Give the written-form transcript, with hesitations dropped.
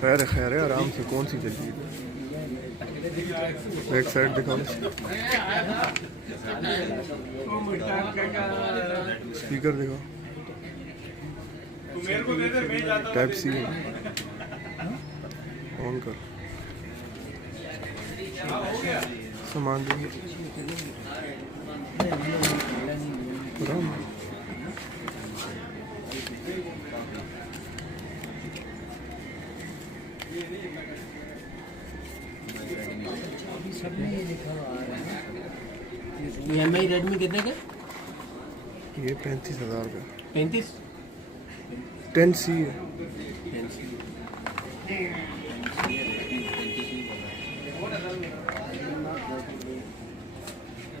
खैर खैर है, आराम से। कौन सी जल्दी? बैक साइड दिखाओ। स्पीकर दिखाओ। टाइप सी ऑन कर। सामान देंगे EMI रेडमी कितने का? ये 35,000 का। 35 10C है।